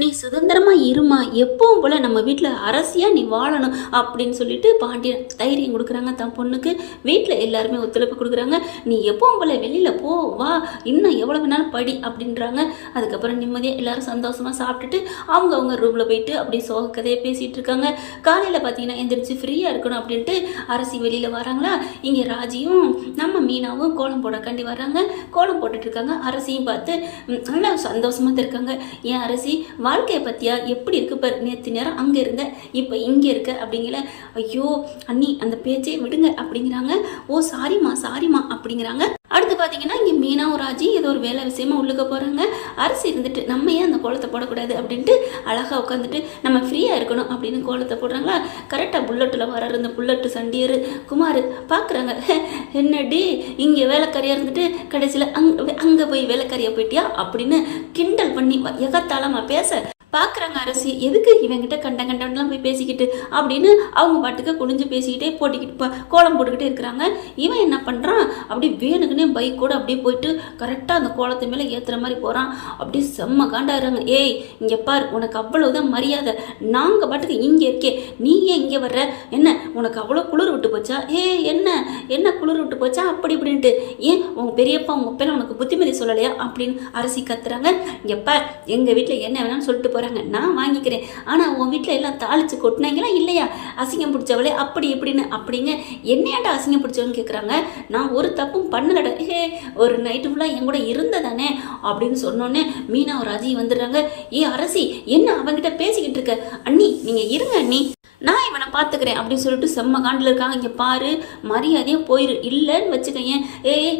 நீ சுதந்திரமா இருமா? எப்பவும் போல நம்ம வீட்டில் அரசியா நீ வாழணும் அப்படின்னு சொல்லிட்டு பாண்டியன் தைரியம் கொடுக்குறாங்க தன் பொண்ணுக்கு. வீட்டில் எல்லாருமே ஒத்துழைப்பு கொடுக்குறாங்க. நீ எப்பவும் போல வெளியில போ வா. இன்னும் எவ்வளோ வேணாலும் படி அப்படின்றாங்க. அதுக்கப்புறம் நிம்மதியாக எல்லாரும் சந்தோஷமா சாப்பிட்டுட்டு அவங்க அவங்க ரூமில் போயிட்டு அப்படியே சோக கதையை பேசிட்டு இருக்காங்க. காலையில் பார்த்தீங்கன்னா எந்திரிச்சு ஃப்ரீயாக இருக்கணும் அப்படின்ட்டு அரசி வெளியில் வராங்களா? இங்கே ராஜியும் நம்ம மீனாவும் கோலம் போட கண்டி வராங்க கோலம் போட்டுட்டு இருக்காங்க. அரசியும் பார்த்து நல்லா சந்தோஷமா தான் இருக்காங்க. ஏன் அரசி வாழ்க்கையை பற்றியா எப்படி இருக்கு பார். நேற்று நேரம் அங்கே இருந்த இப்போ இங்கே இருக்க அப்படிங்கிற ஐயோ அண்ணி அந்த பேச்சே விடுங்க அப்படிங்கிறாங்க. ஓ சாரிம்மா சாரிம்மா அப்படிங்கிறாங்க. அடுத்து பார்த்தீங்கன்னா இங்கே மீனாவும் ராஜி ஏதோ ஒரு வேலை விஷயமா உள்ளுக்க போகிறாங்க அரசு இருந்துட்டு நம்ம ஏன் அந்த கோலத்தை போடக்கூடாது அப்படின்ட்டு அழகாக உட்காந்துட்டு நம்ம ஃப்ரீயாக இருக்கணும் அப்படின்னு கோலத்தை போடுறாங்களா? கரெக்டாக புல்லட்டில் வர இந்த புல்லட்டு சண்டியர். குமார் பார்க்குறாங்க என்னடி? இங்கே வேலைக்காரியாக இருந்துட்டு கடைசியில் அங்கே அங்கே போய் வேலைக்காரியாக போயிட்டியா? அப்படின்னு கிண்டல் பண்ணி எகத்தாளமாக பேச பார்க்குறாங்க அரசி எதுக்கு இவங்கிட்ட கண்ட கண்டன்லாம் போய் பேசிக்கிட்டு அப்படின்னு அவங்க பாட்டுக்கு குனிஞ்சு பேசிக்கிட்டே போட்டிக்கிட்டு கோலம் போட்டுக்கிட்டே இருக்கிறாங்க. இவன் என்ன பண்ணுறான் அப்படியே வேணுக்குன்னே பைக் கூட அப்படியே போயிட்டு கரெக்டாக அந்த கோலத்து மேலே ஏற்றுற மாதிரி போகிறான் அப்படியே செம்ம காண்டாகிறாங்க ஏய் இங்கே பார் உனக்கு அவ்வளவுதான் மரியாதை. நாங்கள் பாட்டுக்கு இங்கே இருக்கே. நீ ஏன் இங்கே வர்ற? என்ன உனக்கு அவ்வளோ குளிர் விட்டு போச்சா? ஏ என்ன என்ன குளிர் விட்டு போச்சா? அப்படி இப்படின்ட்டு. ஏன் உங்கள் பெரியப்பா உங்கள் பேரை உனக்கு புத்திமதி சொல்லலையா? அப்படின்னு அரசி கத்துறாங்க. இங்கே பார் எங்கள் வீட்டில் என்ன வேணாலும் சொல்லிட்டு போகிறாங்க நான் வாங்கிக்கிறேன். ஆனால் உன் வீட்டில் எல்லாம் தாளித்து கொட்டினாங்களா? இல்லையா? அசிங்கம் பிடிச்சவளே அப்படி இப்படின்னு அப்படிங்க. என்னையாண்டா அசிங்கம் பிடிச்சவன்னு கேட்குறாங்க நான் ஒரு தப்பும் பண்ணலடா. ஏ ஒரு நைட்டு ஃபுல்லாக என் கூட இருந்ததானே? அப்படின்னு சொன்னோன்னே மீனா ஒரு ராஜி வந்துடுறாங்க. ஏ அரசி என்ன அவன்கிட்ட பேசிக்கிட்டு இருக்க? அண்ணி நீங்கள் இருங்க அண்ணி. நான் இவனை பார்த்துக்கிறேன் அப்படின்னு சொல்லிட்டு செம்ம காண்டில் இருக்காங்க. இங்கே பாரு மரியாதையாக போயிரு. இல்லைன்னு வச்சுக்கயேன் ஏய்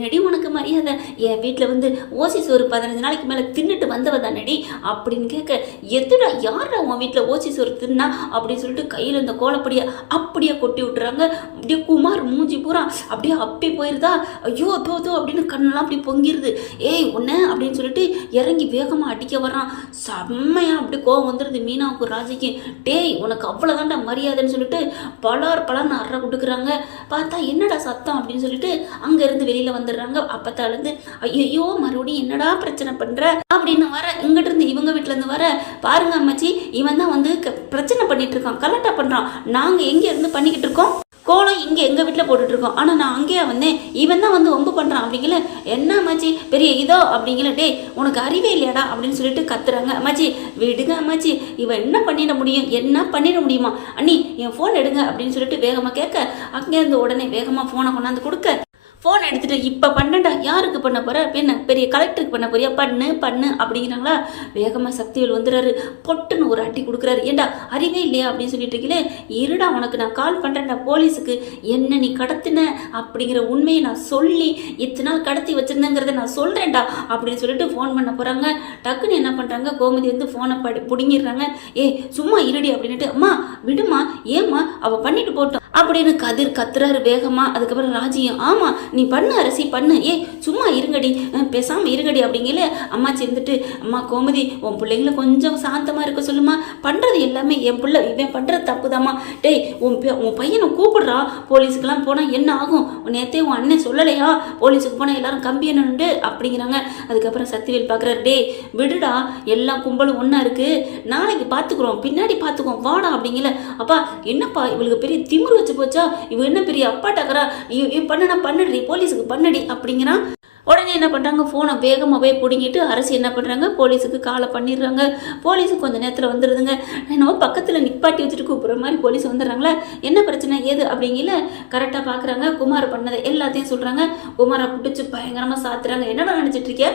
நெடி உனக்கு மரியாதை. என் வீட்டில் வந்து ஓசிஸ் ஒரு பதினஞ்சு நாளைக்கு மேலே தின்னுட்டு வந்தவ நெடி. அப்படின்னு கேட்க எதுடா யாரா உன் வீட்டில் ஓசிஸ் ஒரு தின்னா? அப்படின்னு சொல்லிட்டு கையில் இந்த கோலப்படியை அப்படியே கொட்டி விட்டுறாங்க. அப்படியே குமார் மூஞ்சி பூரா அப்படியே அப்பி போயிருதா? ஐயோ தோ தோ அப்படின்னு கண்ணெல்லாம் அப்படி பொங்கிருது. ஏய் உன்ன? அப்படின்னு சொல்லிட்டு இறங்கி வேகமாக அடிக்க வர்றான். செம்மையாக அப்படி கோவம் வந்துடுது மீனாவுக்கு ராஜிக்கு டேய் உனக்கு அவ்வளோதான்டா மரியாதைன்னு சொல்லிட்டு பலர் பலர்னு அற கொடுக்குறாங்க. பார்த்தா என்னடா சத்தம் அப்படின்னு சொல்லிட்டு அங்கேருந்து வெளியில் வந்துடுறாங்க. அப்பத்தாலேருந்து ஐயோ மறுபடியும் என்னடா பிரச்சனை பண்ணுற அப்படின்னு வர இங்கிட்டிருந்து இவங்க வீட்டிலேருந்து வர பாருங்க அம்மாச்சி இவன் தான் வந்து க- பிரச்சனை பண்ணிட்டு இருக்கான். கலட்டா பண்ணுறான் நாங்கள் எங்கே இருந்து பண்ணிக்கிட்டு இருக்கோம்? கோலம் இங்கே எங்கள் வீட்டில் போட்டுட்ருக்கோம். ஆனால் நான் அங்கேயே வந்தேன். இவன் தான் வந்து ஒம்பு பண்ணுறான் அப்படிங்கல என்ன மச்சி பெரிய இதோ? அப்படிங்கல டேய் உனக்கு அறிவே இல்லையாடா? அப்படின்னு சொல்லிட்டு கத்துறாங்க. மச்சி விடுங்க அம்மாச்சி. இவன் என்ன பண்ணிட முடியும்? என்ன பண்ணிட முடியுமா? அண்ணி என் ஃபோன் எடுங்க. அப்படின்னு சொல்லிட்டு வேகமாக கேட்க அங்கேருந்து உடனே வேகமாக ஃபோனை கொண்டாந்து கொடுக்க ஃபோன் எடுத்துகிட்டு இப்போ பண்ணடா யாருக்கு பண்ண போகிற என்ன பெரிய கலெக்டருக்கு பண்ண போறியா? பண்ணு பண்ணு அப்படிங்கிறாங்களா? வேகமாக சக்திவேல் வந்துடுறாரு. பொட்டுன்னு ஒரு அட்டி கொடுக்குறாரு. ஏண்டா அறிவே இல்லையா? அப்படின்னு சொல்லிட்டு இருக்கீங்களே இருடா உனக்கு நான் கால் பண்ணுறேன்டா போலீஸுக்கு. என்ன நீ கடத்தின? அப்படிங்கிற உண்மையை நான் சொல்லி இத்தனை நாள் கடத்தி வச்சிருந்தேங்கிறத நான் சொல்கிறேன்டா அப்படின்னு சொல்லிட்டு ஃபோன் பண்ண போகிறாங்க டக்குன்னு என்ன பண்ணுறாங்க கோமதி வந்து ஃபோனை படி பிடுங்கிடுறாங்க. ஏ சும்மா இருடி அப்படின்ட்டு அம்மா விடுமா ஏம்மா அவள் பண்ணிட்டு போட்டோம். அப்படின்னு கதிர் கத்துறாரு வேகமா. அதுக்கப்புறம் ராஜியும் ஆமா நீ பண்ணு அரசி பண்ணு. ஏய் சும்மா இருங்கடி. அஹ் பேசாம இருங்கடி அப்படிங்கல. அம்மாச்சி இருந்துட்டு அம்மா கோமதி உன் பிள்ளைங்களை கொஞ்சம் சாந்தமா இருக்க சொல்லுமா? பண்றது எல்லாமே என் பிள்ளை இவன் பண்றது தப்புதாம்மா. டேய் உன் உன் பையனை கூப்பிடுறான் போலீஸுக்கெல்லாம் போனா என்ன ஆகும்? நேத்தே உன் அண்ணன் சொல்லலையா? போலீஸுக்கு போனா எல்லாரும் கம்பி என்னண்டு அப்படிங்கிறாங்க. அதுக்கப்புறம் சத்திவேல் பார்க்குறாரு டேய் விடுடா. எல்லா கும்பலும் ஒன்றா இருக்கு. நாளைக்கு பார்த்துக்குறோம் பின்னாடி பார்த்துக்குவோம் வாடா அப்படிங்கல. அப்பா என்னப்பா இவளுக்கு பெரிய திமிரு வச்சு போச்சா? இவ என்ன பெரிய அப்பா டக்கரா இவ பண்ணுனா பண்ணுடி போலீஸுக்கு பண்ணடி அப்படிங்கிறான். உடனே என்ன பண்ணுறாங்க ஃபோனை வேகமாக போய் பிடுங்கிட்டு அரசு என்ன பண்ணுறாங்க போலீஸுக்கு காலை பண்ணிடுறாங்க. போலீஸு கொஞ்சம் நேரத்தில் வந்துடுதுங்க என்னவோ பக்கத்தில் நிப்பாட்டி வச்சுட்டு கூப்பிட்ற மாதிரி போலீஸ் வந்துடுறாங்களே. என்ன பிரச்சனை? ஏது? அப்படிங்கல கரெக்டாக பார்க்குறாங்க குமார் பண்ணதை எல்லாத்தையும் சொல்கிறாங்க குமாரை பிடிச்சி பயங்கரமாக சாத்துறாங்க. என்னடா நினச்சிட்டு இருக்கிய?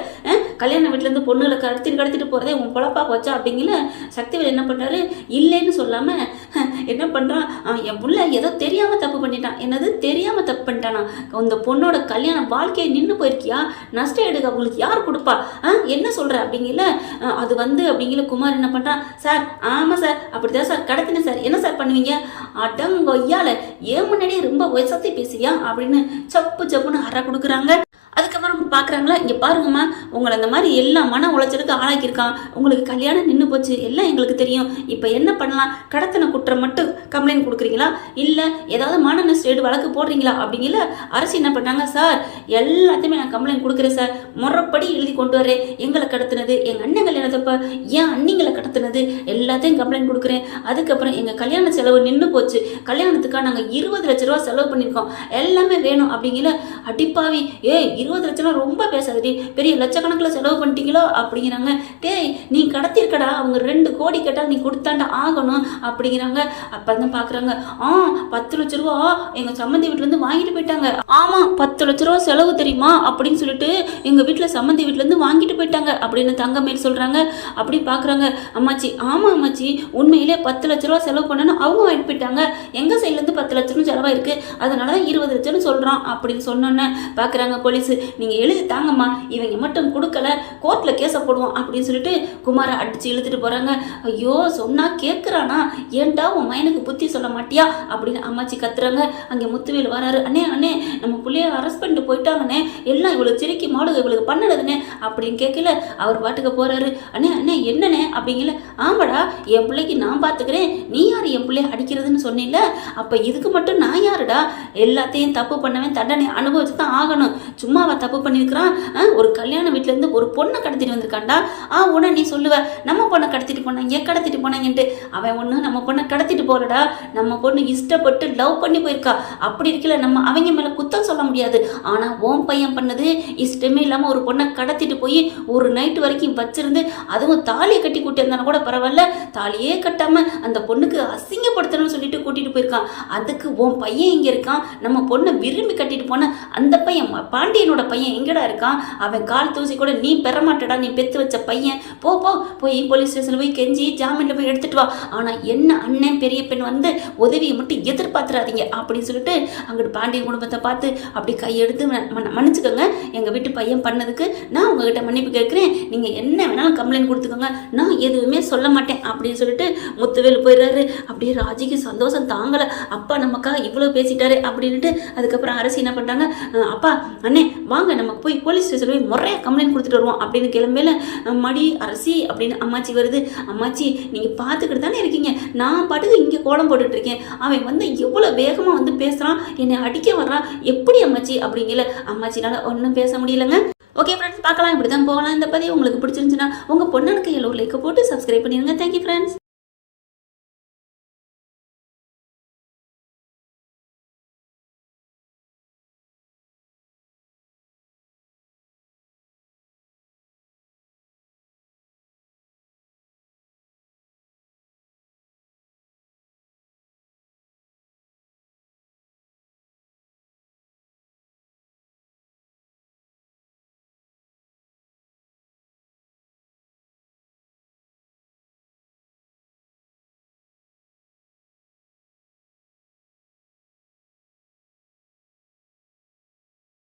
கல்யாண வீட்டிலேருந்து பொண்ணுகளை கடத்திட்டு கடத்திட்டு போகிறதே உன் பொழப்பா போச்சா? அப்படிங்கல சக்திவேல் என்ன பண்ணுறாரு இல்லைன்னு சொல்லாமல் என்ன பண்ணுறான் என் புள்ள ஏதோ தெரியாமல் தப்பு பண்ணிட்டான். என்னது? தெரியாமல் தப்பு பண்ணிட்டானா? அந்த பொண்ணோட கல்யாண வாழ்க்கையை நின்று போயிருக்கியா? நஷ்டம் எடுக்க உங்களுக்கு யார் கொடுப்பா? ஆ என்ன சொல்கிற அப்படிங்கல அது வந்து அப்படிங்கல குமார் என்ன பண்ணுறான் சார் ஆமாம் சார் அப்படிதான் சார் கடத்தினேன் சார். என்ன சார் பண்ணுவீங்க? அடங்கொய்யால ஏன் முன்னாடியே ரொம்ப உயசத்தை பேசுவியா அப்படின்னு சப்பு சப்புன்னு அற கொடுக்குறாங்க. அதுக்கப்புறம் பார்க்குறாங்களா இங்கே பாருங்கம்மா உங்களை அந்த மாதிரி எல்லா மன உளைச்சலுக்கு ஆளாக்கியிருக்கான். உங்களுக்கு கல்யாணம் நின்று போச்சு எல்லாம் எங்களுக்கு தெரியும். இப்போ என்ன பண்ணலாம்? கடத்தின குற்றம் மட்டும் கம்ப்ளைண்ட் கொடுக்குறீங்களா? இல்லை ஏதாவது மான நஷ்டேடு வழக்கு போடுறீங்களா? அப்படிங்கல அரசு என்ன பண்ணாங்க சார் எல்லாத்தையுமே நான் கம்ப்ளைண்ட் கொடுக்குறேன் சார். முறைப்படி எழுதி கொண்டு வரேன். எங்களை கடத்தினது எங்கள் அண்ணன் கல்யாணத்தப்ப ஏன் அண்ணிங்களை கடத்தினது? எல்லாத்தையும் கம்ப்ளைண்ட் கொடுக்குறேன். அதுக்கப்புறம் எங்கள் கல்யாண செலவு நின்று போச்சு. கல்யாணத்துக்காக நாங்கள் இருபது லட்ச ரூபா செலவு பண்ணியிருக்கோம். எல்லாமே வேணும். அப்படிங்கல அடிப்பாவி ஏய் இருபது லட்சம்லாம் ரொம்ப பேசாதடி. பெரிய லட்சக்கணக்கில் செலவு பண்ணிட்டீங்களோ? அப்படிங்கிறாங்க. டேய் நீ கடத்திருக்கடா. அவங்க ரெண்டு கோடி கேட்டால் நீ கொடுத்தாண்டா ஆகணும். அப்படிங்கிறாங்க. அப்போ தான் பார்க்குறாங்க? ஆ பத்து லட்ச ரூபா எங்கள் சம்மந்தி வீட்டிலேருந்து வாங்கிட்டு போயிட்டாங்க. ஆமாம் பத்து லட்ச ரூபா செலவு தெரியுமா? அப்படின்னு சொல்லிட்டு எங்கள் வீட்டில் சம்மந்தி வீட்டிலேருந்து வாங்கிட்டு போயிட்டாங்க. அப்படின்னு தங்கமேல் சொல்கிறாங்க அப்படி பார்க்குறாங்க. அம்மாச்சி ஆமாம் அம்மாச்சி. உண்மையிலே பத்து லட்ச ரூபா செலவு பண்ணணும் அவங்க வாங்கிட்டு போயிட்டாங்க. எங்கள் சைட்லேருந்து பத்து லட்சம் செலவாயிருக்கு. அதனால தான் இருபது லட்சம்னு சொல்கிறான் அப்படின்னு சொன்னோன்னே பார்க்குறாங்க போலீஸ். நீங்கள் எழுதி தாங்கம்மா இவங்க மட்டும் கொடுக்கல கோர்ட்டில் கேஸை போடுவோம் அப்படின்னு சொல்லிட்டு குமாரை அடித்து இழுத்துட்டு போகிறாங்க ஐயோ சொன்னால் கேட்குறானா ஏன்டா உன் மைனுக்கு புத்தி சொல்ல மாட்டியா? அப்படின்னு அம்மாச்சி கத்துறாங்க. அங்கே முத்துவேல் வராரு. அண்ணே அண்ணே நம்ம புள்ளைய அரெஸ்ட் பண்ணிட்டு போயிட்டாங்கண்ணே. எல்லாம் இவ்வளோ சிரிக்கி மாடுக இவளுக்கு பண்ணனதுண்ணே அப்படின்னு கேட்கல. அவர் பாட்டுக்கு போகிறாரு அண்ணே அண்ணே என்னண்ணே? அப்படிங்கல. ஆமாடா என் பிள்ளைக்கு நான் பார்த்துக்கிறேன் நீ யார் என் பிள்ளைய அடிக்கிறதுன்னு சொன்னில்ல? அப்போ இதுக்கு மட்டும் நான் யாருடா? எல்லாத்தையும் தப்பு பண்ணவன் தண்டனை அனுபவிச்சு தான் ஆகணும். சும்மா அவன் தப்பு பண்ணியிருக்கிறான் ஒரு கல்யாண வீட்டிலேருந்து ஒரு பொண்ணை கடத்திட்டு வந்திருக்காண்டா ஆ உடனே நீ சொல்லுவ நம்ம பொண்ணை கடத்திட்டு போனாங்க கடத்திட்டு போனாங்கன்ட்டு அவன் ஒன்று நம்ம பொண்ணை கடத்திட்டு போகலடா. நம்ம பொண்ணு இஷ்டப்பட்டு லவ் பண்ணி போயிருக்கா. அப்படி இருக்கல நம்ம அவங்க மேலே குத்தம் சொல்ல முடியாது. ஆனால் ஓம் பையன் பண்ணது இஷ்டமே இல்லாமல் ஒரு பொண்ணை கடத்திட்டு போய் ஒரு நைட்டு வரைக்கும் வச்சிருந்து அதுவும் தாலியை கட்டி கூட்டி கூட பரவாயில்ல. தாலியே கட்டாமல் அந்த பொண்ணுக்கு அசிங்கப்படுத்தணும்னு சொல்லிட்டு கூட்டிட்டு போயிருக்கான். அதுக்கு உன் பையன் இங்கே இருக்கான். நம்ம பொண்ணை விரும்பி கட்டிட்டு போன அந்த பையன் பாண்டிய பையனோட பையன் எங்கடா இருக்கான்? அவன் கால் தூசி கூட நீ பெற மாட்டடா நீ பெத்து வச்ச பையன். போ போ. போய் போலீஸ் ஸ்டேஷனில் போய் கெஞ்சி ஜாமீனில் போய் எடுத்துட்டு வா. ஆனால் என்ன அண்ணன் பெரிய பெண் வந்து உதவியை மட்டும் எதிர்பார்த்துறாதீங்க அப்படின்னு சொல்லிட்டு அங்கிட்டு பாண்டிய குடும்பத்தை பார்த்து அப்படி கையெடுத்து மன்னிச்சுக்கோங்க. எங்கள் வீட்டு பையன் பண்ணதுக்கு நான் உங்ககிட்ட மன்னிப்பு கேட்குறேன். நீங்கள் என்ன வேணாலும் கம்ப்ளைண்ட் கொடுத்துக்கோங்க. நான் எதுவுமே சொல்ல மாட்டேன் அப்படின்னு சொல்லிட்டு முத்துவேல் போயிடுறாரு. அப்படியே ராஜிக்கு சந்தோஷம் தாங்கலை. அப்பா நமக்காக இவ்வளோ பேசிட்டாரு அப்படின்ட்டு அதுக்கப்புறம் அரசு என்ன பண்ணுறாங்க அப்பா அண்ணே வாங்க நம்ம போய் போலீஸ் ஸ்டேஷன் போய் முறையாக கம்ப்ளைண்ட் கொடுத்துட்டு வருவோம் அப்படின்னு கிளம்பையில் மடி அரசி அப்படின்னு அம்மாச்சி வருது. அம்மாச்சி நீங்கள் பார்த்துக்கிட்டு தானே இருக்கீங்க? நான் பாட்டுக்கு இங்கே கோலம் போட்டுட்டு இருக்கேன் அவன் வந்து எவ்வளோ வேகமாக வந்து பேசுகிறான் என்னை அடிக்க வர்றான் எப்படி அம்மாச்சி? அப்படிங்கல அம்மாச்சினால ஒன்றும் பேச முடியலங்க. ஓகே ஃப்ரெண்ட்ஸ் பார்க்கலாம். இப்படி தான் போகலாம். இந்த பதிவு உங்களுக்கு பிடிச்சிருந்துச்சுன்னா உங்கள் பொண்ணனுக்கு எல்லோ லைக்கை போட்டு சப்ஸ்கிரைப் பண்ணிடுங்க. Thank you friends